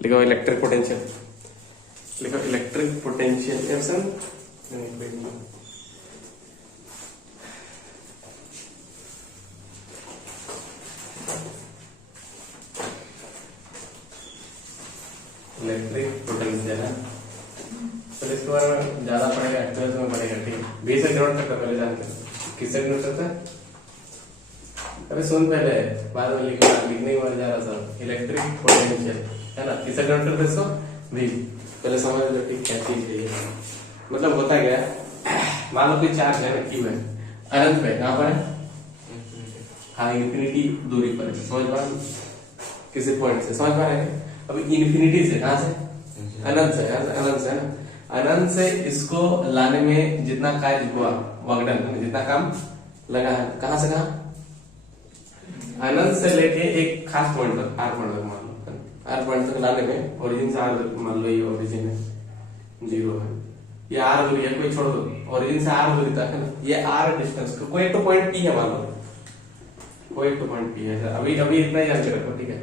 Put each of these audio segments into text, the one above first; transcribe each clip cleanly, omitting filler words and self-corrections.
लिखो electric potential, लिखो electric potential cancel electric potential है। तो इसके बारे में ज्यादा पढ़ेगा, ट्वेल्थ में पढ़ेगा, ठीक है। बेसिक नोट तक पहले जानते हैं, किससे नोट करता है। अरे सुन पहले, बाद में लिखने के बाद जा रहा था। इलेक्ट्रिक पोटेंशियल है ना, किससे नोट करते इसको, भी पहले समझ लो ठीक क्या चीज है ये। मतलब होता क्या है, मान लो कोई चार्ज है ना, क्यू है, अनंत पे, कहां पर है, हाँ इन्फिनिटी दूरी पर है, समझ पा रहे, किसी पॉइंट से, समझ पा रहे हैं। अभी इन्फिनिटी से, कहां से, अनंत से, अनंत से ना, अनंत से इसको लाने में जितना कार्य हुआ, वर्कडन जितना काम लगा है, कहां से कहां, अनंत से लेके एक खास पॉइंट तक, आर पॉइंट तक मान लो, आर पॉइंट तक लाने में ओरिजिन से आर मान लो, ये ओरिजिन है, 0 है, ये आर दूरी है, कोई छोड़ दो, ओरिजिन से आर दूरी तक है ना, ये आर डिस्टेंस, कोई एक तो पॉइंट पी है मान लो, कोई एक तो पॉइंट पी है, अभी अभी इतना ही जान के रखो, ठीक है।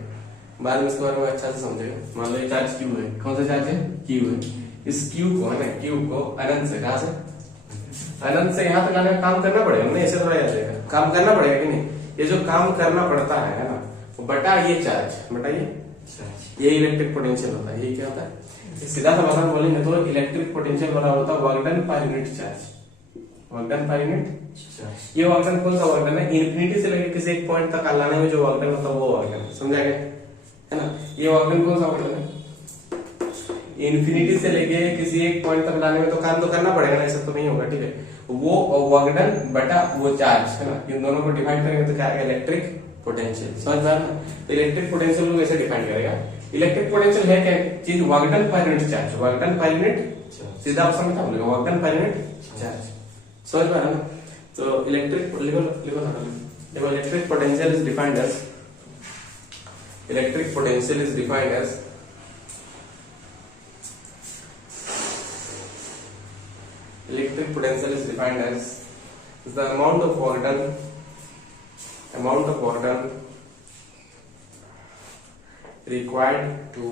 बाद में इसके बारे में अच्छा से समझेगा। मान लो ये चार्ज क्यू है, कौन सा चार्ज है, क्यू है। इस क्यू को है ना, क्यू को अनंत से, कहां से, अनंत से यहां तक लाने का काम करना पड़ेगा, नहीं ऐसे थोड़ा याद रहेगा, काम करना पड़ेगा कि नहीं। ये जो काम करना पड़ता है ना, बटा ये चार्ज, बटा ये इलेक्ट्रिक पोटेंशियल होता है। ये क्या होता है, सीधा सा भाषा में बोलेंगे तो इलेक्ट्रिक पोटेंशियल बराबर होता है work done per unit charge, work done per unit charge. ये वर्क डन कौन सा वर्क डन है, इन्फिनिटी से लेकर किसी एक पॉइंट तक लाने में जो वर्क डन होता है वो वर्क डन, समझा गया है ना। ये वर्क डन कौन सा वर्क डन है, इन्फिनिटी से लेके किसी एक पॉइंट तक लाने में तो काम तो करना पड़ेगा ना, ऐसा तो नहीं होगा, ठीक है। वो वर्क डन बटा वो चार्ज है ना, इन दोनों को डिफाइन करेंगे तो क्या आएगा, इलेक्ट्रिक पोटेंशियल, समझ में आ रहा है। तो इलेक्ट्रिक पोटेंशियल को कैसे डिफाइन करेगा, इलेक्ट्रिक पोटेंशियल है क्या चीज, work done per unit charge, work done per unit, सीधा ऑप्शन में बोलेगा work done per unit charge, समझ में आ रहा है ना। तो इलेक्ट्रिक देखो electric potential is defined as, electric potential is defined as electric potential is defined as the amount of work done required to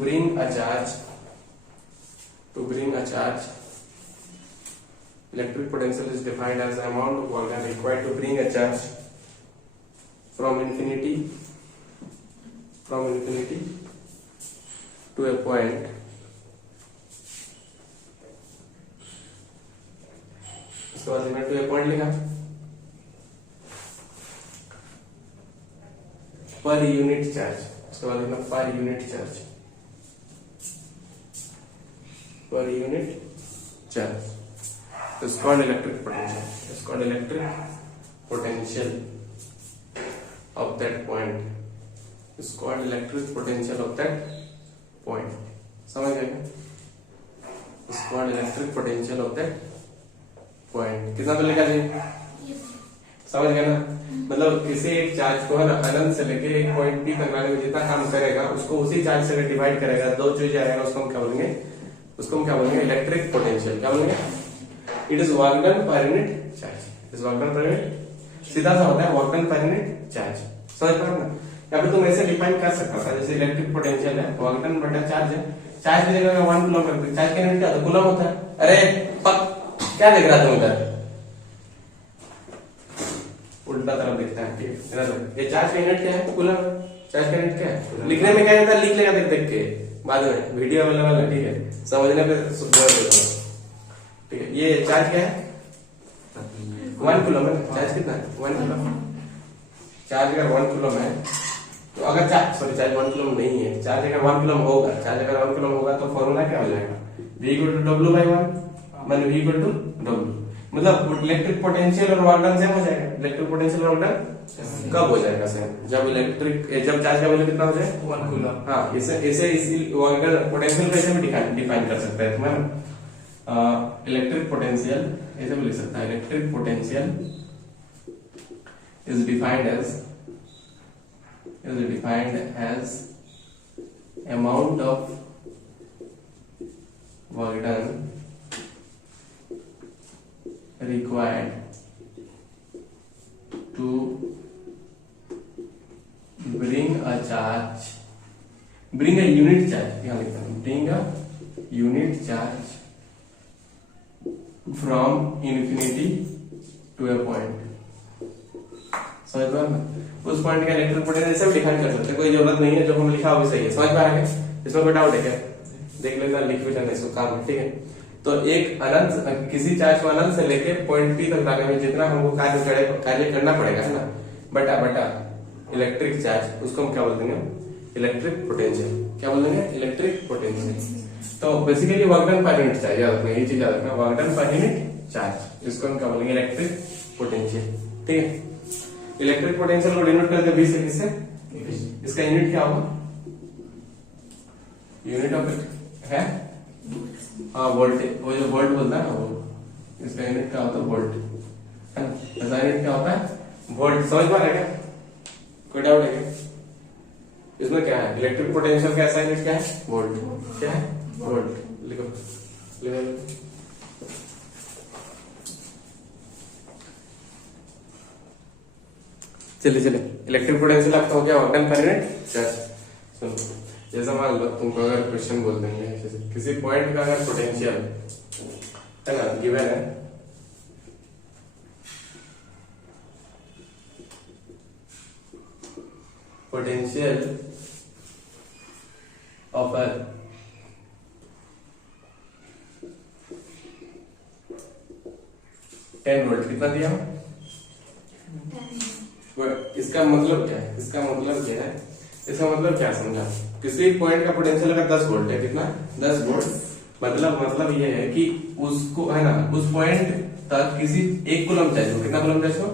bring a charge electric potential is defined as the amount of work done required to bring a charge from infinity to a point इसके बाद limit to A point लिखा, पर unit charge, इसके बाद लिखना पर unit charge, पर unit charge. तो it's called electric potential, it's called electric potential of that point, it's called electric potential of that point, समझ गए, it's called electric potential of that point. कितना तो लिखा जी, समझ गए ना। मतलब किसी एक चार्ज को है ना, अनंत से लेके एक पॉइंट पी तक लाने में जितना काम करेगा उसको उसी चार्ज से डिवाइड करेगा, दो चीज आएगा, उसको हम क्या बोलेंगे, इलेक्ट्रिक पोटेंशियल, क्या बोलेंगे, it is work done per unit charge, it is work done per unit, सीधा सा होता है work done per unit charge, समझ पा रहे ना। या फिर तुम ऐसे डिफाइन कर सकता था, जैसे इलेक्ट्रिक पोटेंशियल है, वर्क डन बटा चार्ज है, चार्ज की जगह 1 कूलम रख दे, चार्ज का यूनिट क्या होता है, कूलम होता है। अरे क्या देख रहा तुम उधर, उल्टा तरफ दिखता है, ठीक है। ये चार्ज का यूनिट क्या है, कूलम, चार्ज का यूनिट क्या है, लिखने में क्या होता है, लिख लेगा देख देख के, बाद में वीडियो अवेलेबल है, ठीक है, समझने पे ठीक है। ये चार्ज क्या है, 1 कूलम है, चार्ज कितना है, 1 कूलम, चार्ज अगर 1 कूलम है तो अगर चार्ज 1 कूलम नहीं है, चार्ज अगर 1 कूलम होगा, चार्ज अगर 1 कूलम होगा तो फॉर्मूला क्या हो जाएगा, V = W/1 माने V = W, मतलब इलेक्ट्रिक पोटेंशियल और वर्क डन सेम हो जाएगा। इलेक्ट्रिक पोटेंशियल और वर्क डन कब हो जाएगा सेम, जब चार्ज का वैल्यू कितना हो जाए, 1 कूलम। हाँ, इसे वर्क डन पोटेंशियल कैसे भी डिफाइन कर सकते हैं तुम्हें, इलेक्ट्रिक पोटेंशियल ऐसे भी लिख सकता है, electric potential is defined as amount of work done required to a charge, bring a unit charge, यहाँ लिखता हूँ, bring a unit charge from infinity to a point. समझ में आया? उस पॉइंट का इलेक्ट्रिक पोटेंशियल ऐसे भी डिफाइन कर सकते हैं, कोई जरूरत नहीं है, जो हम लिखा वो सही है। समझ में आ रहा है? इसमें कोई डाउट है क्या? देख लेना, लिख भी लेना, इसको काम है, ठीक है। तो एक अनंत, किसी चार्ज को अनंत से लेके पॉइंट पी तक लाने में जितना हमको कार्य करना पड़ेगा, है ना, बटा बटा इलेक्ट्रिक चार्ज, उसको हम क्या बोल देंगे? Electric potential. क्या बोल देंगे? Electric potential. तो basically work done per unit charge, याद रखना, ये चीज याद रखना, work done per unit charge, इसको हम क्या बोलेंगे? इलेक्ट्रिक पोटेंशियल, ठीक है। इलेक्ट्रिक पोटेंशियल को डिनोट करते हैं V से, किससे? इसका यूनिट क्या होगा? यूनिट ऑफ इट है, हाँ, वोल्टेज, वो जो वोल्ट बोलता है ना, वो इसका यूनिट क्या होता है? वोल्ट, है ना। इसका यूनिट क्या होता है? वोल्ट। समझ में आ रहा है क्या? कोई डाउट है क्या? इसमें क्या है? इलेक्ट्रिक पोटेंशियल का ऐसा यूनिट क्या है? वोल्ट। क्या है? वोल्ट। लिखो, लिखो। चलिए चलिए, इलेक्ट्रिक पोटेंशियल आपका हो गया work done per unit charge. सुनो, जैसा मान लो तुमको अगर क्वेश्चन बोल देंगे, किसी पॉइंट का अगर पोटेंशियल है ना गिवन है, पोटेंशियल ऑफ अ 10 वोल्ट, कितना दिया? इसका मतलब क्या है? इसका मतलब क्या है? इसका मतलब क्या समझा? किसी पॉइंट का पोटेंशियल अगर 10 वोल्ट है, कितना? 10 वोल्ट। मतलब ये है कि उसको, है ना, उस पॉइंट तक किसी 1 कूलम चार्ज को, कितना कूलम चार्ज को?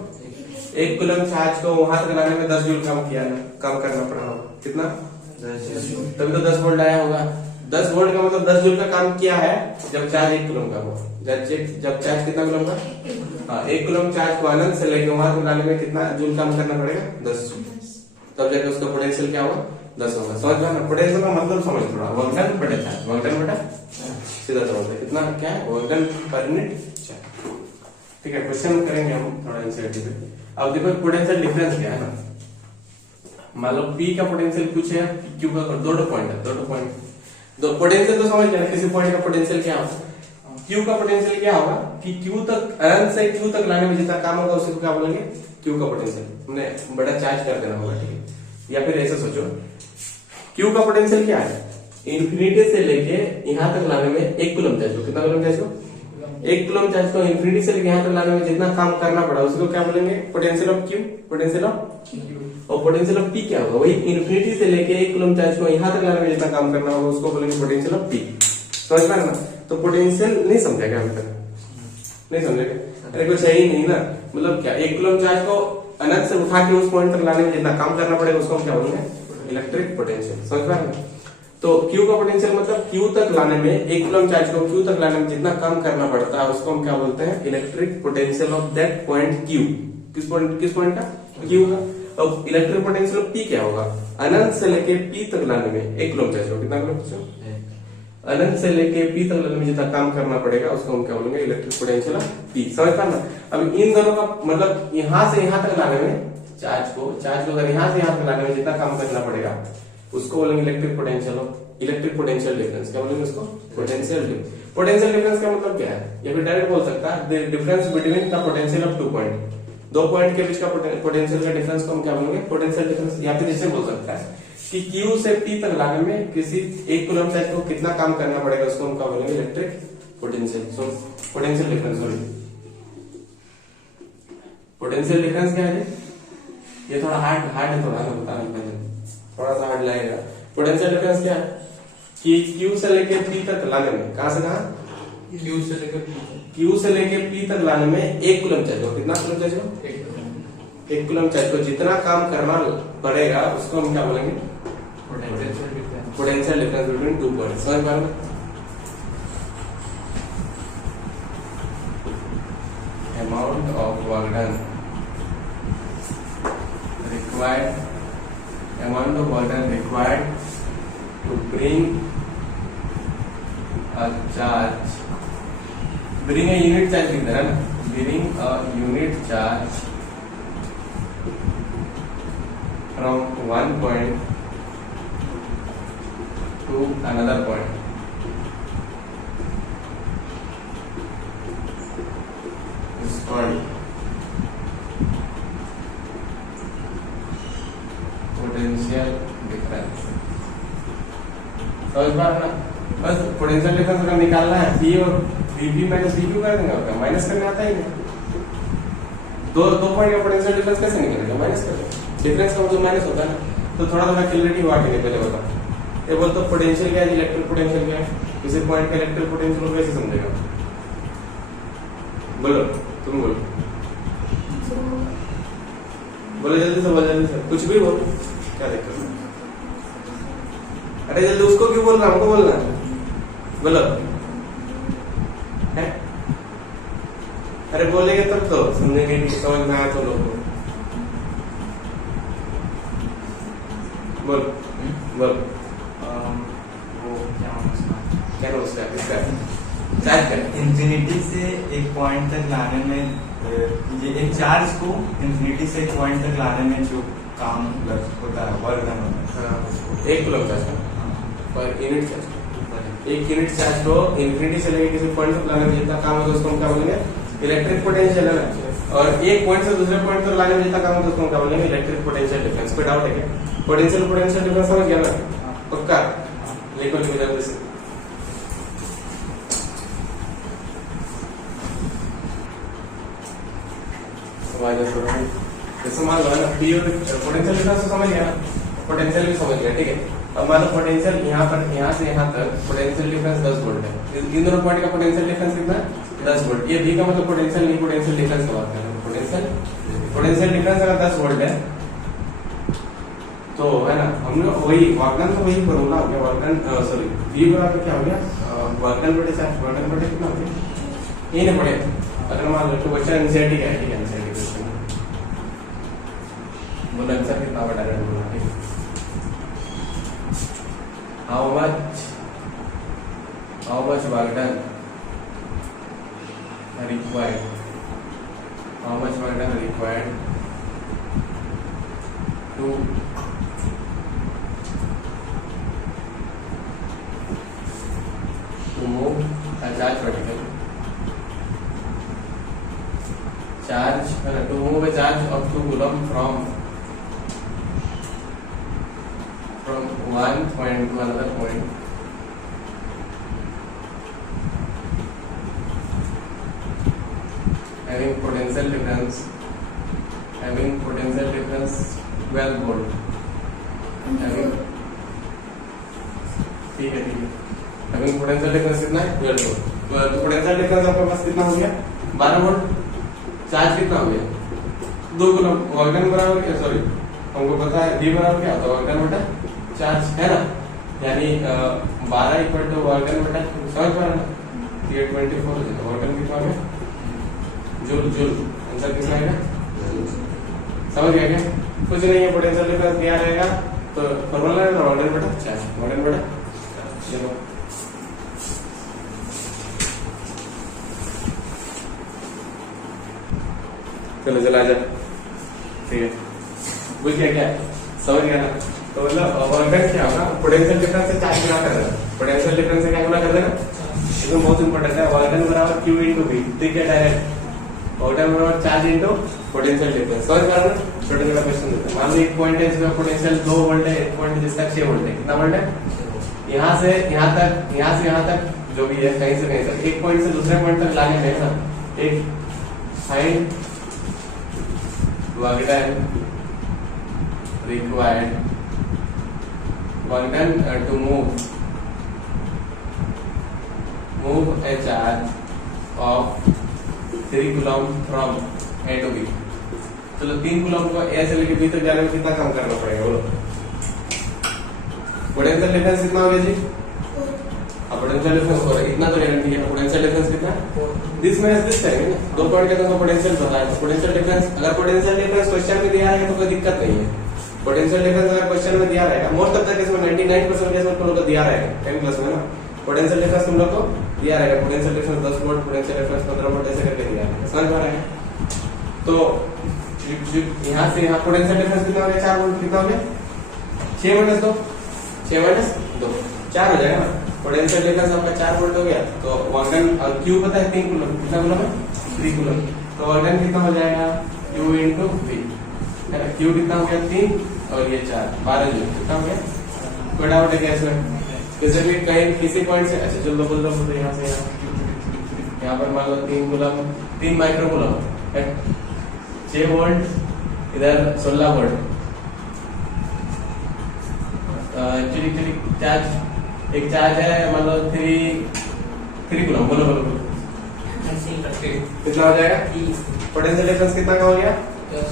1 कूलम चार्ज को वहां तक लाने में 10 जूल काम किया ना, काम करना पड़ा होगा, कितना? 10 जूल। तभी तो 10 वोल्ट आया होगा। 10 वोल्ट का मतलब 10 जूल का काम किया है जब चार्ज 1 कूलम का हुआ। जब चार्ज कितना कूलम का? हाँ, 1 कूलम चार्ज को अनंत से लेकर वहां तक लाने में कितना जूल काम करना पड़ेगा? 10 जूल। तब जाके उसका पोटेंशियल क्या होगा? 10 होगा। समझ में? पोटेंशियल का मतलब समझ थोड़ा, वर्क डन बटा चार्ज, वर्क डन बटा सीधा समझ ले, कितना क्या है? Work done per unit charge, ठीक है। क्वेश्चन करेंगे हम थोड़ा इंसिडेंट पे। अब देखो पोटेंशियल डिफरेंस क्या है ना, मान लो P का पोटेंशियल पूछे, Q का, दो पॉइंट है, दो पोटेंशियल तो समझ लेना, किसी पॉइंट का पोटेंशियल क्या होगा? Q का पोटेंशियल क्या होगा कि Q तक, अनंत से Q तक लाने में जितना काम होगा उसी को क्या बोलेंगे? Q का पोटेंशियल। हमने बड़ा चार्ज कर देना होगा, ठीक है। या फिर ऐसे सोचो, Q का पोटेंशियल क्या है? इन्फिनिटी से लेके यहाँ तक लाने में 1 कूलम चार्ज को, कितना कूलम चार्ज को? 1 कूलम चार्ज को इन्फिनिटी से लेके यहाँ तक लाने में जितना काम करना पड़ा उसको क्या बोलेंगे? Potential of Q, potential of Q। और पोटेंशियल ऑफ P क्या होगा? वही इन्फिनिटी से लेके 1 कूलम चार्ज को यहाँ तक लाने में जितना काम करना होगा उसको बोलेंगे पोटेंशियल ऑफ P। समझ में ना? तो पोटेंशियल नहीं समझेगा अभी तक, नहीं समझेगा? अरे कुछ है ही नहीं ना, मतलब क्या? 1 कूलम चार्ज को अनंत से उठा के उस पॉइंट तक लाने में जितना काम करना पड़ेगा उसको हम क्या बोलेंगे? Electric potential. समझ में आया? तो Q का पोटेंशियल मतलब Q तक लाने में, 1 कूलम चार्ज को Q तक लाने में जितना काम करना पड़ता है उसको हम क्या बोलते हैं? Electric potential of that point Q। किस पॉइंट का? Q का। अब इलेक्ट्रिक पोटेंशियल ऑफ P क्या होगा? अनंत से लेके P तक लाने में 1 कूलम चार्ज को, कितना कूलम चार्ज? अनंत से लेके P तक लाने में जितना काम करना पड़ेगा उसको हम क्या बोलेंगे? Electric potential of P। समझ पा ना? अब इन दोनों का मतलब यहां से यहां तक लाने में चार्ज को अगर यहां से यहां तक लाने में जितना काम करना पड़ेगा उसको बोलेंगे इलेक्ट्रिक पोटेंशियल डिफरेंस। क्या बोलेंगे उसको? पोटेंशियल डिफरेंस का मतलब क्या है? या फिर डायरेक्ट बोल सकता है difference between the potential of 2 point, 2 point के बीच का पोटेंशियल का डिफरेंस को हम क्या बोलेंगे? Potential difference. या फिर इससे बोल सकता है कि Q से P तक लाने में किसी 1 कूलम चार्ज को कितना काम करना पड़ेगा उसको हम क्या बोलेंगे? Electric potential. So potential difference, sorry, potential difference क्या है? ये थोड़ा हार्ड है, थोड़ा ना बताना पहले, थोड़ा सा हार्ड लगेगा। पोटेंशियल डिफरेंस क्या है कि Q से लेके P तक लाने में, कहां से कहां? Q से लेके P तक लाने में 1 कूलम चार्ज को, कितना कूलम चार्ज को? 1 कूलम चार्ज को जितना काम करना पड़ेगा उसको हम क्या बोलेंगे? Potential difference between 2 points. समझ पा रहे हो? Amount of work done required to bring a unit charge कितना है ना? bring a unit charge from one one point to another point. Is called potential difference. समझ पा रहे ना? बस पोटेंशियल डिफरेंस अगर निकालना है पी और वीपी माइनस वीक्यू कर देंगे, आपका माइनस करने आता ही नहीं। दो पॉइंट का पोटेंशियल डिफरेंस कैसे निकलेगा? माइनस कर देंगे। डिफरेंस का मतलब माइनस होता है ना, तो थोड़ा थोड़ा क्लियरिटी हुआ कि नहीं पहले बता। ये बोलते पोटेंशियल क्या है, इलेक्ट्रिक पोटेंशियल क्या है, किसी पॉइंट का इलेक्ट्रिक पोटेंशियल को कैसे समझेगा? बोलो, तुम बोलो जल्दी से, बोलो जल्दी से, कुछ भी बोलो, क्या दिक्कत है? अरे जल्दी, उसको क्यों बोल रहा, हमको बोलना है, बोलो है? अरे बोलेंगे तब तो समझेंगे, समझ में आया तो लोग बोल बोल। वो क्या उसका इंफिनिटी से एक पॉइंट तक लाने में, ये एक चार्ज को इंफिनिटी से एक पॉइंट तक लाने में जो काम होता है, वर्क डन होता है, एक कुलम चार्ज पर यूनिट चार्ज, एक यूनिट चार्ज को इंफिनिटी से लेकर किसी पॉइंट तक लाने में जितना काम होता है उसको हम क्या बोलेंगे? इलेक्ट्रिक पोटेंशियल है ना। और एक पॉइंट से दूसरे पॉइंट तक लाने में जितना काम होता है उसको हम क्या बोलेंगे? Electric potential difference. कोई डाउट है क्या? पोटेंशियल डिफरेंस समझ गया ना? पक्का लिखो जल्दी से। जैसे मान लो ना पी और पोटेंशियल डिफरेंस तो समझ गया ना, पोटेंशियल भी समझ गया, ठीक है। अब मान लो पोटेंशियल यहाँ पर, यहाँ से यहाँ तक पोटेंशियल डिफरेंस 10 वोल्ट है। इन दोनों पॉइंट का पोटेंशियल डिफरेंस कितना है? 10 वोल्ट। ये भी का मतलब पोटेंशियल नहीं, पोटेंशियल डिफरेंस की बात कर रहे हैं। पोटेंशियल डिफरेंस अगर 10 वोल्ट है तो है ना, हम लोग वही वर्कडन, तो वही फॉर्मूला हो गया वर्कडन, सॉरी वी बराबर क्या हो गया? वर्कडन बटे चार्ज, वर्कडन बटे कितना हो गया? ये नहीं पड़े। अगर मान लो तो क्वेश्चन एनसीईआरटी का है, ठीक है, एनसीईआरटी क्वेश्चन बोलो आंसर कितना बड़ा है, बोलो ठीक है। How much work done required, how much work done required to move a charge particle, to move a charge of 2 coulomb from one point to another point having potential difference 12 volt, ठीक है having potential difference कितना है? 12 volt। तो potential difference आपके पास कितना हो गया? 12 volt. Charge कितना हो गया? 2 कूलम। वर्कडन बराबर क्या, सॉरी हमको पता है V बराबर क्या होता है? वर्कडन बटा चार्ज, है ना। यानी 12 इक्वल टू वर्कडन बटा, समझ पा रहे ना? 824 वर्कडन कितना हो गया? जूल। आंसर कितना आएगा? समझ गया क्या? कुछ नहीं है, पोटेंशियल डिफरेंस क्या रहेगा? तो फॉर्मूला है वर्कडन बटा चार्ज, वर्कडन बटा चलो चला जा, ठीक है। बुझ गया क्या? समझ गया ना? तो मतलब वर्कडन क्या होगा? पोटेंशियल डिफरेंस से चार्ज गुना कर देना, पोटेंशियल डिफरेंस से क्या गुना कर देना, इसमें बहुत इंपॉर्टेंट है। वर्कडन बराबर Q into V, ठीक है, डायरेक्ट वर्कडन बराबर चार्ज इनटू पोटेंशियल डिफरेंस। समझ पा रहे हो? छोटा छोटा क्वेश्चन देते हैं। मान लो एक पॉइंट है जिसका पोटेंशियल 2 वोल्ट है, एक पॉइंट जिसका 6 वोल्ट है। कितना वोल्ट है? यहाँ से यहाँ तक जो भी है, कहीं से कहीं तक, एक पॉइंट से दूसरे पॉइंट तक लाने में ना, एक find work done required work done to move a charge of 3 coulomb from A to B। चलो 3 कूलम को A से लेके B तक जाने में कितना काम करना पड़ेगा बोलो? पोटेंशियल डिफरेंस कितना हो गया जी? अब पोटेंशियल डिफरेंस हो रहा है इतना, तो गारंटी है। पोटेंशियल डिफरेंस कितना? दिस माइनस दिस करेंगे ना, 2 पॉइंट के अंदर पोटेंशियल पता है, तो पोटेंशियल डिफरेंस, अगर पोटेंशियल डिफरेंस क्वेश्चन में दिया रहेगा तो कोई दिक्कत नहीं है। पोटेंशियल डिफरेंस अगर क्वेश्चन में दिया रहेगा, मोस्ट ऑफ द केस में 99% केस में तुम लोग को दिया रहेगा 10 क्लास में ना, पोटेंशियल डिफरेंस तुम लोग को दिया रहेगा। Potential difference 10 volt, potential difference 15 volt ऐसे करके दिया रहेगा। समझ पा रहे हैं? तो यहाँ से यहाँ पोटेंशियल डिफरेंस कितना हो गया? 4 वोल्ट। कितना हो गया? 6 माइनस 2, 6 माइनस 2 4 हो जाएगा ना। पोटेंशियल डिफरेंस आपका 4 वोल्ट हो गया, तो वर्क डन और क्यू पता है 3 कूलम, कितना कूलम है 3 कूलम, तो वर्क डन कितना हो जाएगा Q इंटू V है ना। Q कितना हो गया 3 और ये 4 12 जूल कितना हो गया। कोई डाउट है क्या इसमें? बेसिकली कहीं किसी पॉइंट से अच्छा चलो बोल रहा हूँ, यहाँ से यहाँ पर मान लो 3 कूलम 3 माइक्रो कूलम है, 6 वोल्ट इधर 16 वोल्ट। एक्चुअली चार्ज एक चार्ज है मान लो 3 कूलम, बोलो बोलो बोलो कितना हो जाएगा। पोटेंशियल डिफरेंस कितना का हो गया 10।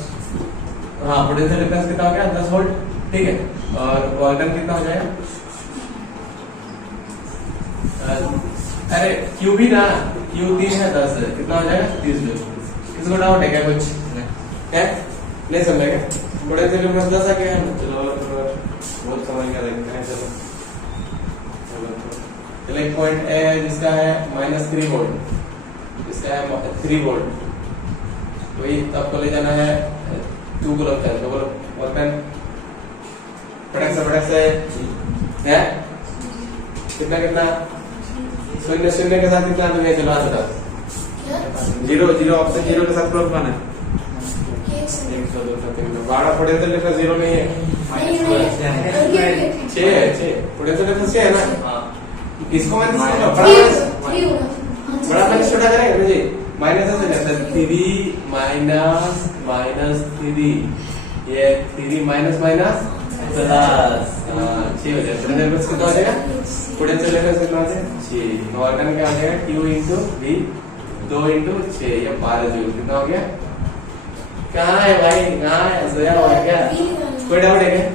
हाँ पोटेंशियल डिफरेंस कितना हो गया 10 वोल्ट, ठीक है। और वर्क डन कितना हो जाएगा, अरे Q भी ना Q 3 है 10 है, कितना हो जाएगा 30 जूल। इसको डाउट है क्या कुछ है नहीं समझेगा। पोटेंशियल डिफरेंस 10 आ गया है, चलो बहुत समझ गया देखते हैं। चलो एक पॉइंट है जिसका है -3 वोल्ट, इसका है 3 वोल्ट, वही आपको ले जाना है 2 कूलम चार्ज, तो बोलो वर्क डन फटाक से है कितना कितना शून्य शून्य के साथ कितना आना है, चलो आता था 0 ऑप्शन 0 के साथ प्रूफ करना है 12 पोटेंशियल डिफरेंस 0 नहीं है 6 है, 6 पोटेंशियल डिफरेंस 6 है ना। किसको बड़ा माइनस छोटा करेंगे ना जी, माइनस से जाता है 3 माइनस 3 ये 3 माइनस प्लस 6 हो जाएगा। पोटेंशियल डिफरेंस कितना हो जाएगा, पोटेंशियल डिफरेंस कितना हो जाएगा 6, तो वर्क डन क्या हो जाएगा Q इंटू V 2 इंटू 6 ये 12 जूल कितना हो गया। कहाँ है भाई, कहाँ है, सोया हुआ है क्या? कोई डाउट है क्या?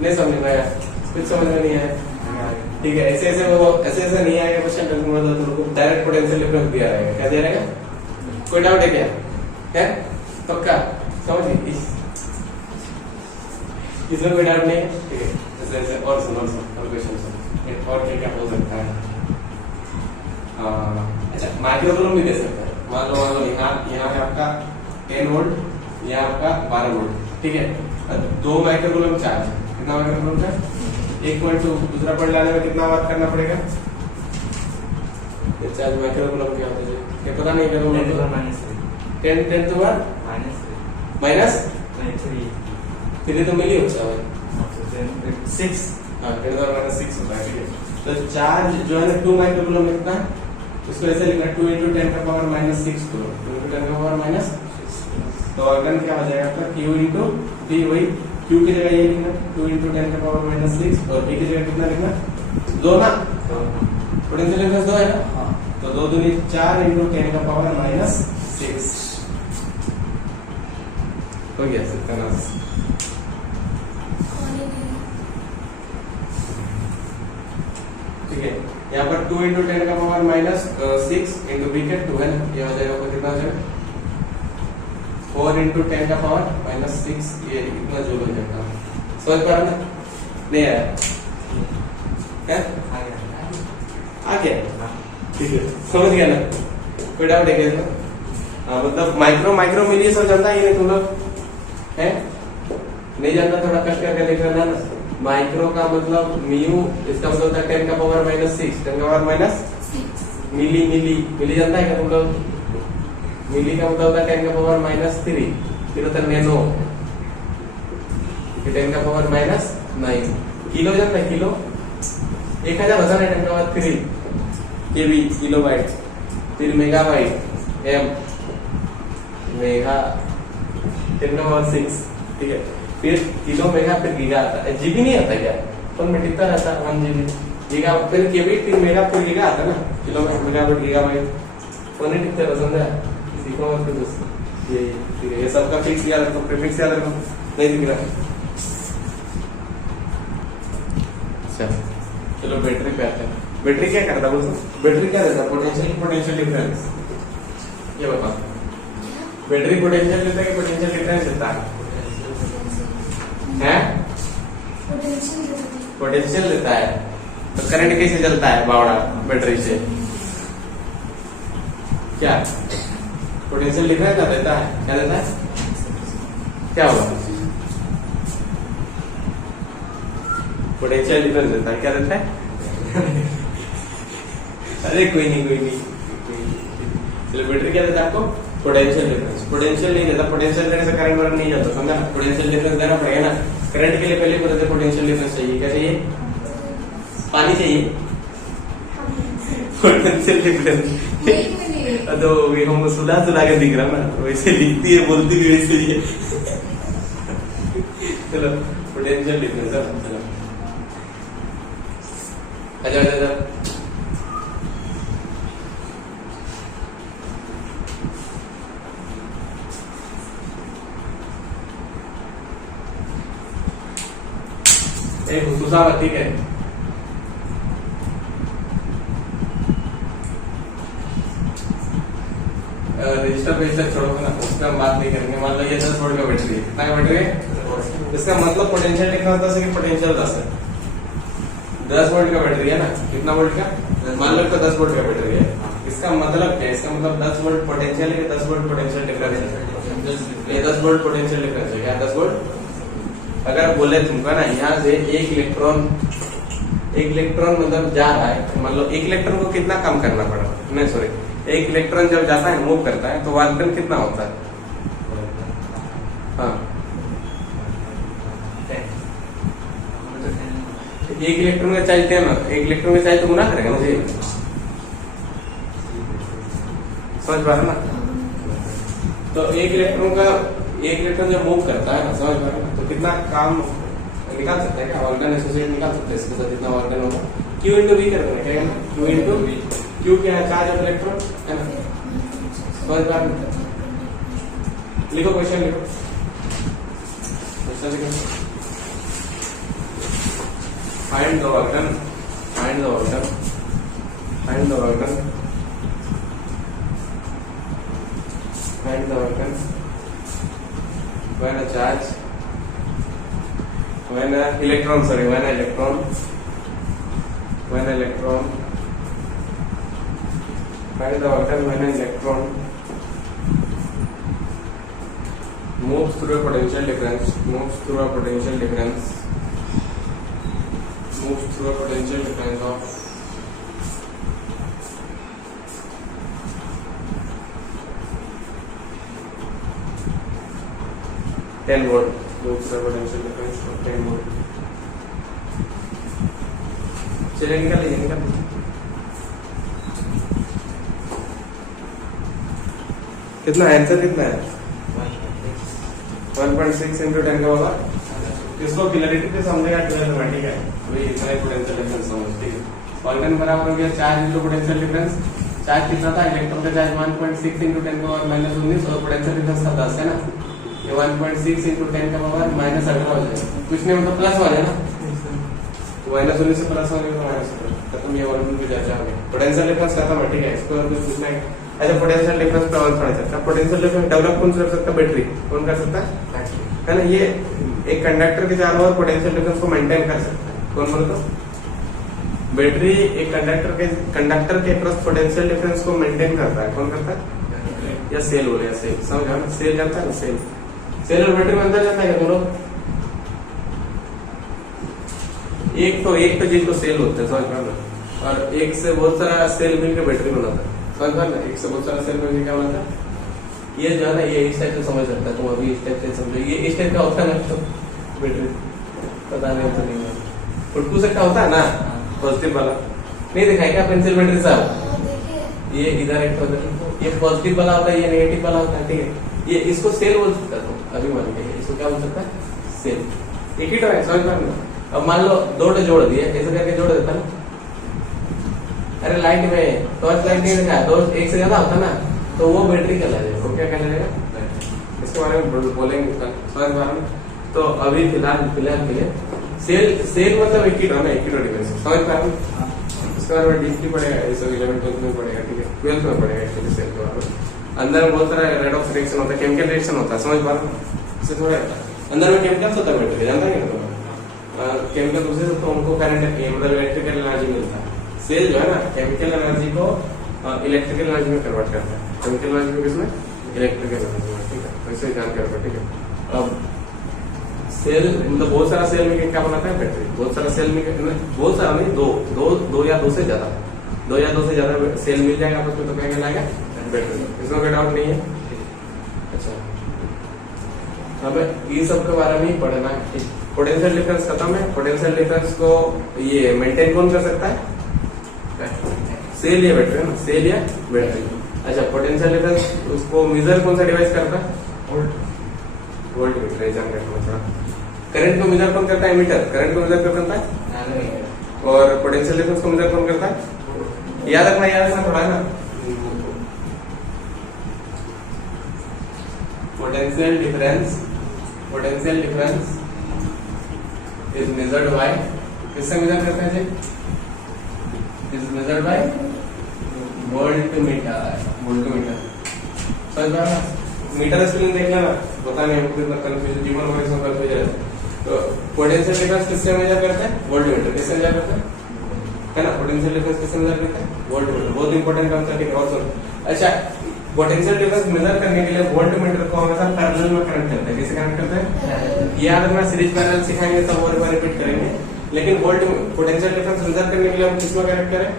नहीं समझ में आया, कुछ समझ में नहीं आया, ठीक है। ऐसे नहीं आएगा क्वेश्चन, तो डायरेक्ट पोटेंशियल डिफरेंस दिया रहेगा, क्या दिया रहेगा। कोई डाउट है क्या है, पक्का समझिए इसमें कोई डाउट नहीं है, ठीक है। ऐसे और सुनो और क्वेश्चन सुनो, और क्या हो सकता है। अच्छा माइक्रो कूलम भी दे सकता है, मान लो यहाँ है आपका 10 वोल्ट, यहाँ आपका 12 वोल्ट, ठीक है। 2 माइक्रो कूलम चार्ज, कितना माइक्रो कूलम चार्ज 1.2, दूसरा पॉइंट लाने में कितना बात करना पड़ेगा। ये चार्ज माइक्रो कूलम क्या होता है ये पता नहीं, करो 10 to what माइनस 3 तो मिली होता है 6, हाँ 10 to the -6 होता है, ठीक है। तो चार्ज जो है ना 2 माइक्रो कूलम में कितना, उसको ऐसे लिखना 2 into 10 का पावर -6 कूलम, 2 into 10 का पावर -6, तो वर्क डन क्या हो जाएगा आपका Q into V, वही Q की जगह ये लिखना 2 into 10 का पावर -6 और V की जगह कितना लिखना 2 ना, पोटेंशियल डिफरेंस 2 है ना, तो 2 दूनी 4 into 10 का पावर -6 हो गया सकता ना। ठीक है, यहाँ पर 2 into 10 का पावर -6 into V के 2 है ना, ये हो जाएगा आपका कितना हो जाएगा 4 into 10 का पावर -6, ये इतना जूल हो जाएगा। समझ पा रहे ना, नहीं आया है, आ गया, ठीक है समझ गया ना, कोई डाउट है क्या इसमें। हाँ मतलब माइक्रो मिली सब जानता है, ये तुम लोग है नहीं जानता, थोड़ा कष्ट करके देख लेना ना। माइक्रो का मतलब म्यू, इसका मतलब होता है 10 का पावर -6, 10 का पावर -6 मिली जानता है क्या तुम लोग। मिली का मतलब होता है 10 का पावर -3, फिर होता है नैनो, फिर 10 का पावर -9। किलो जानता है, किलो 1000 होता है 10 का पावर 3 केबी किलोबाइट, फिर मेगाबाइट एम मेगा 10 का पावर 6, ठीक है। फिर किलो मेगा, फिर गीगा आता है, जीबी नहीं आता क्या, तो में टिकता रहता है 1 GB, गीगा फिर केबी, फिर मेगा, फिर गीगा आता है ना, किलो मेगाबाइट गीगाबाइट, तो नहीं टिकता है, समझा सीखो मत दोस्त, ये ठीक है, ये सबका फिक्स याद रखो, प्रीफिक्स याद रखो, नहीं दिख रहा। अच्छा चलो बैटरी पे आते हैं, बैटरी क्या करता है बोलो, बैटरी क्या देता है, पोटेंशियल डिफरेंस, ये बताओ बैटरी पोटेंशियल देता है कि पोटेंशियल डिफरेंस देता है, पोटेंशियल देता है। तो करंट कैसे चलता है बावड़ा बैटरी से, क्या पोटेंशियल डिफरेंस का देता है, क्या देता है, क्या होगा पोटेंशियल डिफरेंस देता है। क्या देता है? अरे कोई नहीं। चलो बैटरी क्या देता है आपको? Potential difference. पोटेंशियल नहीं देता, पोटेंशियल देने से करंट वरंट नहीं जाता, समझा? पोटेंशियल डिफरेंस देना पड़ेगा ना। करंट के लिए पहले बताते पोटेंशियल डिफरेंस चाहिए। क्या चाहिए? पानी चाहिए। पोटेंशियल डिफरेंस तो भी हमको सुला के दिख रहा ना, वैसे लिखती है बोलती भी वैसे ही है। चलो पोटेंशियल डिफरेंस है। चलो आजा एक हुसुसा ठीक है। रजिस्टर पे इससे छोड़ो ना, उसका हम बात नहीं करेंगे। मान लो ये 10 वोल्ट का बैटरी है। कितना का बैटरी है? इसका मतलब पोटेंशियल कितना होता है कि पोटेंशियल 10 है। 10 वोल्ट का बैटरी है ना। कितना वोल्ट का? मान लो इसका 10 वोल्ट का बैटरी है। इसका मतलब क्या है? इसका मतलब 10 वोल्ट पोटेंशियल है, 10 वोल्ट पोटेंशियल डिफरेंस है। ये 10 वोल्ट पोटेंशियल डिफरेंस है। क्या 10 वोल्ट? अगर बोले तुमको ना यहाँ से एक इलेक्ट्रॉन मतलब जा रहा है, मान लो एक इलेक्ट्रॉन को कितना कम करना पड़ा? नहीं सॉरी, एक इलेक्ट्रॉन जब जाता है मूव करता है तो वर्क डन कितना होता है? हाँ, एक इलेक्ट्रॉन का चार्ज क्या ना, एक इलेक्ट्रॉन का चार्ज तो गुना करेगा मुझे, समझ पा रहे ना? तो एक इलेक्ट्रॉन जब मूव करता है ना, समझ पा रहे ना, तो कितना काम निकाल सकता है? क्या वर्क डन एसोसिएट निकाल सकते हैं इसके साथ? कितना वर्क डन होगा? Q इंटू V कर देना। क्या? Q इंटू Q क्या है? चार्ज ऑफ इलेक्ट्रॉन है ना। समझ पा रहे? लिखो क्वेश्चन, लिखो क्वेश्चन लिखो। Find the work done, find the work done, find the work done, find the work done when a charge, when a electron, sorry, when a electron, find the work done when an electron moves through a potential difference, moves through a potential difference of 10 volt, moves through a potential difference of 10 volt. चलिए निकाल लीजिए। कितना answer कितना है? 1.6 into 10 का होगा। इसको clarity से समझेगा, ट्वेल्थ में ठीक है। वही इतना पोटेंशियल डिफरेंस समझ, ठीक है। वर्क डन बराबर हो गया charge into potential difference. Charge कितना था? इलेक्ट्रॉन का चार्ज 1.6 इंटू 10 का पावर -19 और पोटेंशियल डिफरेंस था 10 है ना। ये 1.6 इंटू 10 का पावर -18 हो जाएगा। कुछ नहीं मतलब प्लस हो जाए ना, -19 से प्लस हो गया तो -18 खत्म। ये वॉल्यूम की चर्चा हो गई। पोटेंशियल डिफरेंस खत्म है, ठीक है। इसको और कुछ पूछना है? अच्छा, पोटेंशियल डिफरेंस पे और थोड़ा चर्चा। पोटेंशियल डिफरेंस डेवलप कौन कर सकता है? बैटरी। कौन कर सकता है ना? ये एक कंडक्टर के चारों ओर पोटेंशियल डिफरेंस को मेंटेन कर सकता है। कौन बोलता? बैटरी एक कंडक्टर के क्रॉस पोटेंशियल डिफरेंस को मेंटेन करता है। कौन करता है? या सेल बोले, या सेल, समझ ना? सेल करता है ना, सेल और बैटरी में अंदर जाता है क्या दोनों? एक तो चीज को सेल होता है, समझ पा? और एक से बहुत सारा सेल मिलकर बैटरी बनाता है, समझ पा? एक से बहुत सारा सेल मिलकर क्या बनाता है? ये जो है ना, ये इस टाइप से समझ सकता है। तुम अभी इस टाइप से समझो, ये इस टाइप का होता है ना तो बैटरी, पता नहीं तो नहीं है। फुटकू से क्या होता है ना, पॉजिटिव वाला नहीं दिखाई क्या? पेंसिल बैटरी साहब, ये इधर एक ये पॉजिटिव वाला होता है, ये नेगेटिव वाला होता है, ठीक है। ये इसको सेल बोल सकता है तुम अभी मान के, इसको क्या बोल सकता है? सेल। एक ही तो है, समझ पा रहे? अब मान लो दो जोड़ दिए, ऐसे करके जोड़ देता ना। अरे लाइट में टॉर्च लाइट नहीं दिखा, दो एक से ज्यादा होता ना, तो वो बैटरी कहलाएगा। वो क्या कहलाएगा? इसके बारे में बोलेंगे, समझ पा रहे? तो अभी फिलहाल के लिए सेल मतलब एक ही डिफरेंस, समझ पा रहे? इसके बारे में डीपली पड़ेगा, 11th में पड़ेगा, ठीक है। 12th में पड़ेगा एक्चुअली सेल के बारे में। अंदर में बहुत सारा रेट ऑफ रिएक्शन होता है, केमिकल रिएक्शन होता है, समझ पा रहे? इससे थोड़ा अंदर में केमिकल्स होता है बैटरी, जानता है क्या? केमिकल दूसरे से तो उनको करंट मतलब इलेक्ट्रिकल एनर्जी मिलता है। सेल जो है ना, केमिकल एनर्जी को इलेक्ट्रिकल एनर्जी में कन्वर्ट करता है। केमिकल एनर्जी को किसमें? इलेक्ट्रिकल एनर्जी में, ठीक है। वैसे जान कर, ठीक है। अब सेल मतलब बहुत सारा सेल में क्या बनाता है बैटरी, बहुत सारा सेल में बहुत सारा नहीं, दो या दो से ज्यादा सेल मिल जाएगा आपस में तो क्या कहलाएगा बैटरी, इसमें कोई डाउट नहीं है। अच्छा हमें ये सब के बारे में ही पढ़ना है। पोटेंशियल डिफरेंस खत्म है। पोटेंशियल डिफरेंस को ये मेंटेन कौन कर सकता है, सेल या बैटरी ना, सेल या बैटरी। अच्छा पोटेंशियल डिफरेंस उसको मेजर कौन सा डिवाइस करता है, वोल्ट मीटर। एग्जाम करना करंट को मेजर कौन करता है, एमीटर। करंट को मेजर कौन करता है, और पोटेंशियल डिफरेंस को मेजर कौन करता है, याद रखना थोड़ा ना। Potential difference is measured by, किससे मेजर करते हैं जी, इज मेजर्ड बाय वोल्टमीटर। समझ में आया, मीटर स्क्रीन देख लेना, पता नहीं हमको कितना कंफ्यूजन जीवन में इसमें कंफ्यूजन है। तो पोटेंशियल डिफरेंस किससे मेजर करते हैं, वोल्टमीटर। किससे मेजर करते है ना, पोटेंशियल डिफरेंस किससे मेजर करते हैं, वोल्टमीटर। बहुत इंपॉर्टेंट कॉन्सेप्ट है। और सुन, अच्छा पोटेंशियल डिफरेंस मेजर करने के लिए वोल्टमीटर को हमेशा पैरेलल में कनेक्ट करते हैं। कैसे कनेक्ट करते हैं, याद रखना, सीरीज पैरेलल सिखाएंगे तब और बार रिपीट करेंगे। लेकिन वोल्ट पोटेंशियल डिफरेंस मेजर करने के लिए हम किसमें कनेक्ट करें,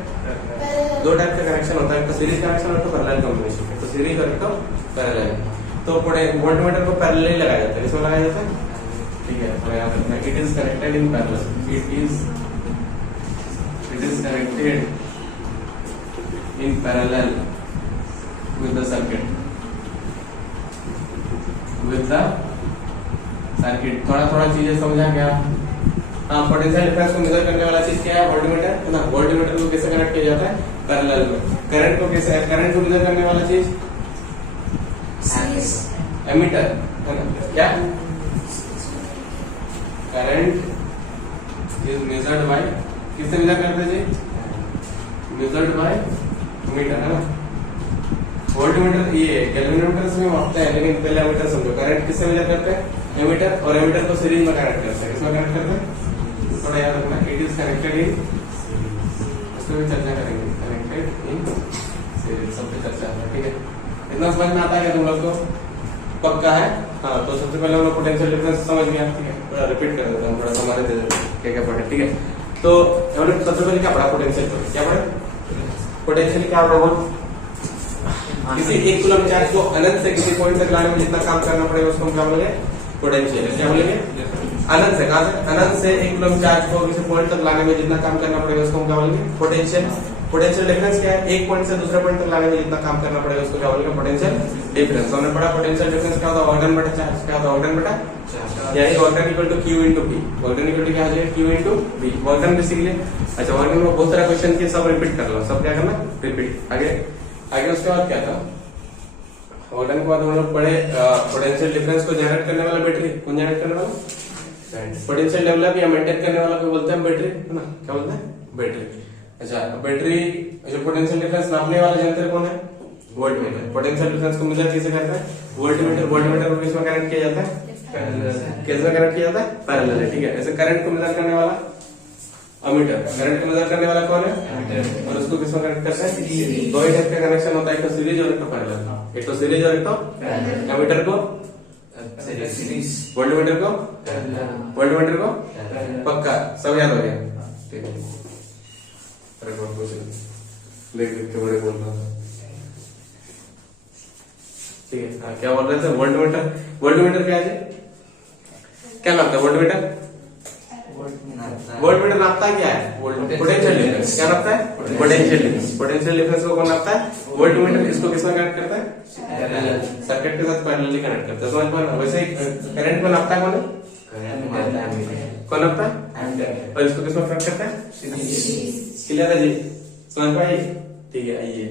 दो टाइप का कनेक्शन होता है, एक तो सीरीज कनेक्शन और तो पैरेलल कॉम्बिनेशन। तो सीरीज और एक तो पैरेलल। तो वोल्टमीटर को पैरेलल लगाया जाता है, इसमें लगाया जाता है, ठीक है। तो याद रखना, it is connected in parallel, it is connected in parallel with the circuit, थोड़ा चीजें समझा क्या। हाँ पोटेंशियल डिफरेंस को मेजर करने वाला चीज क्या है, वोल्टमीटर है ना। वोल्टमीटर को कैसे कनेक्ट किया जाता है, पैरेलल में। करंट को कैसे, करंट को मेजर करने वाला चीज एमीटर है ना। क्या, करंट इज मेजर्ड बाय, किससे मेजर करते हैं जी, मेजर्ड बाय मीटर है ना। वोल्टमीटर ये कैलविनोमीटर से मापते हैं, लेकिन पहले एमीटर समझो। करंट किससे मेजर करते हैं, एमीटर, और एमीटर को सीरीज में कनेक्ट करते हैं। किसमें कनेक्ट करते हैं, थोड़ा याद रखना, इट इज कनेक्टेड इन, इसमें भी चर्चा करेंगे, कनेक्टेड इन सीरीज, सब पे चर्चा है, ठीक है। इतना समझ में आता है क्या तुम लोग को, पक्का है। हाँ तो सबसे पहले हम लोग पोटेंशियल डिफरेंस समझ गया, ठीक है। थोड़ा रिपीट कर देता हूँ, थोड़ा सा हमारे क्या क्या पढ़े, ठीक है। तो हमने सबसे पहले क्या पढ़ा, पोटेंशियल। क्या पढ़े, पोटेंशियल क्या होगा, बोल, किसी एक कूलम चार्ज को अनंत से किसी पॉइंट तक लाने में जितना काम करना पड़ेगा उसको हम क्या बोलेंगे, पोटेंशियल। क्या बोलेंगे, अनंत से, कहां से, अनंत से एक कूलम चार्ज को किसी पॉइंट तक लाने में जितना काम करना पड़ेगा उसको हम क्या बोलेंगे, पोटेंशियल। पोटेंशियल डिफरेंस क्या है, एक पॉइंट से दूसरे पॉइंट तक लाने में जितना काम करना पड़ेगा उसको क्या बोलेंगे, पोटेंशियल डिफरेंस। हमने पढ़ा पोटेंशियल डिफरेंस क्या होता है, वोल्टन बटा चार्ज। क्या होता है, वोल्टन बटा चार्ज, यानी वोल्टन equal to Q into V। वोल्टन इक्वल टू क्या हो जाएगा, Q into V, वोल्टन बेसिकली। अच्छा वोल्टन में बहुत सारा क्वेश्चन किए, सब रिपीट कर लो, सब क्या करना, रिपीट। आगे उसके बाद क्या था, वोल्टन के बाद हम लोग पढ़े पोटेंशियल डिफरेंस को जनरेट करने वाला बैटरी। कौन जनरेट करने वाला, पोटेंशियल डेवलप या मेंटेन करने वाला को बोलते हैं बैटरी, है ना। क्या बोलते हैं, बैटरी। अच्छा बैटरी जो पोटेंशियल डिफरेंस नापने वाला यंत्र कौन है, वोल्टमीटर। पोटेंशियल डिफरेंस को मेजर कैसे करता है, वोल्टमीटर। वोल्टमीटर को किसमें कनेक्ट किया जाता है, कैसे कनेक्ट किया जाता है, पैरेलल, ठीक है। ऐसे करंट को मेजर करने वाला अमीटर, करंट को मेजर करने वाला कौन है, और उसको किसमें कनेक्ट करता है, दो ही टाइप का कनेक्शन होता है, एक तो सीरीज और एक तो पैरेलल। एक तो सीरीज और एक तो एमीटर को सीरीज, वोल्टमीटर को पक्का, सब याद हो गया, ठीक है। अरे बहुत कुछ देख के बड़े बोल रहा था, ठीक है। हाँ क्या बोल रहे थे, वोल्टमीटर। वोल्टमीटर क्या है, क्या नापता है वोल्टमीटर, वोल्टमीटर नापता है क्या है, पोटेंशियल डिफरेंस। क्या नापता है, पोटेंशियल डिफरेंस। पोटेंशियल डिफरेंस को कौन नापता है, वोल्टमीटर। इसको किसमें कनेक्ट करता है, सर्किट के साथ पैरेलली कनेक्ट करता है, समझ पाना। वैसे करंट को नापता है कौन नापता है, और इसको किसमें कनेक्ट करता है, क्लियर है जी, समझ पाइए, ठीक है। आइए